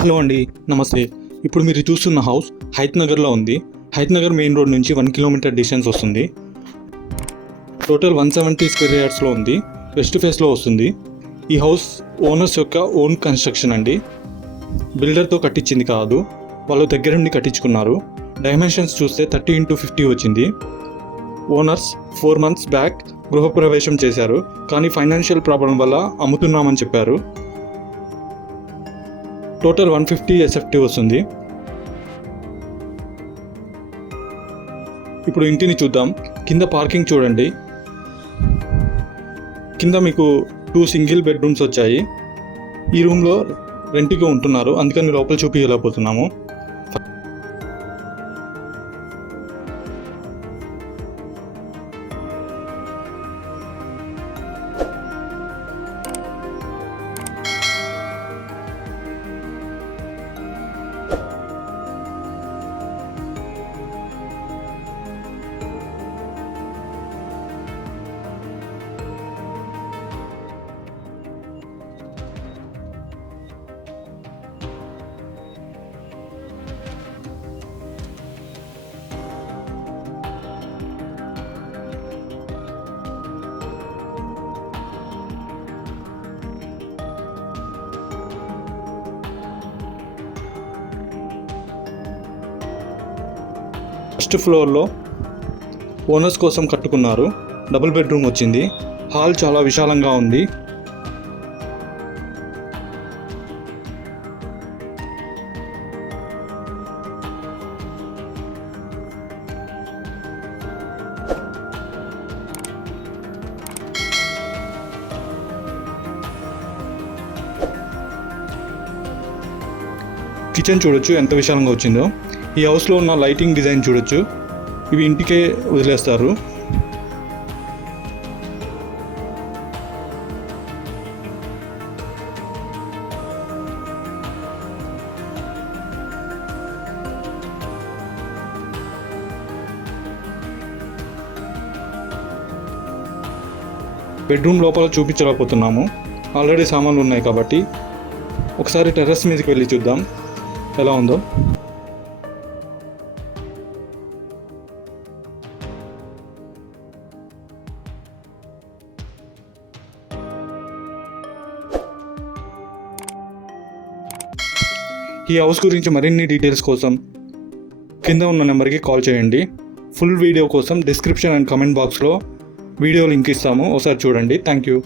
హలో అండి, నమస్తే. ఇప్పుడు మీరు చూస్తున్న హౌస్ హైత్నగర్లో ఉంది. హైత్నగర్ మెయిన్ రోడ్ నుంచి 1 కిలోమీటర్ డిస్టెన్స్ వస్తుంది. టోటల్ 170 స్క్వేర్ యార్డ్స్లో ఉంది. వెస్ట్ ఫేస్లో వస్తుంది. ఈ హౌస్ ఓనర్స్ యొక్క ఓన్ కన్స్ట్రక్షన్ అండి. బిల్డర్తో కట్టించింది కాదు, వాళ్ళు దగ్గర నుండి కట్టించుకున్నారు. డైమెన్షన్స్ చూస్తే 30x50 వచ్చింది. ఓనర్స్ 4 months బ్యాక్ గృహప్రవేశం చేశారు, కానీ ఫైనాన్షియల్ ప్రాబ్లం వల్ల అమ్ముతున్నామని చెప్పారు. టోటల్ 150 SFT వస్తుంది. ఇప్పుడు ఇంటిని చూద్దాం. కింద పార్కింగ్ చూడండి. కింద మీకు 2 సింగిల్ బెడ్రూమ్స్ వచ్చాయి. ఈ రూమ్లో రెంట్కి ఉంటున్నారు, అందుకని లోపల చూపించలేకపోతున్నాము. ఫస్ట్ ఫ్లోర్లో ఓనర్స్ కోసం కట్టుకున్నారు. డబుల్ బెడ్రూమ్ వచ్చింది. హాల్ చాలా విశాలంగా ఉంది. కిచెన్ చూడొచ్చు ఎంత విశాలంగా వచ్చిందో. ఈ హౌస్లో ఉన్న లైటింగ్ డిజైన్ చూడొచ్చు. ఇవి ఇంటికే వదిలేస్తారు. బెడ్రూమ్ లోపల చూపించలేకపోతున్నాము, ఆల్రెడీ సామాన్లు ఉన్నాయి కాబట్టి. ఒకసారి టెర్రస్ మీదకి వెళ్ళి చూద్దాం ఎలా ఉందో. ఈ హౌస్ గురించి మరిన్ని డీటెయిల్స్ కోసం కింద ఉన్న నెంబర్కి కాల్ చేయండి. ఫుల్ వీడియో కోసం డిస్క్రిప్షన్ అండ్ కమెంట్ బాక్స్లో వీడియో లింక్ ఇస్తాము, ఒకసారి చూడండి. Thank you.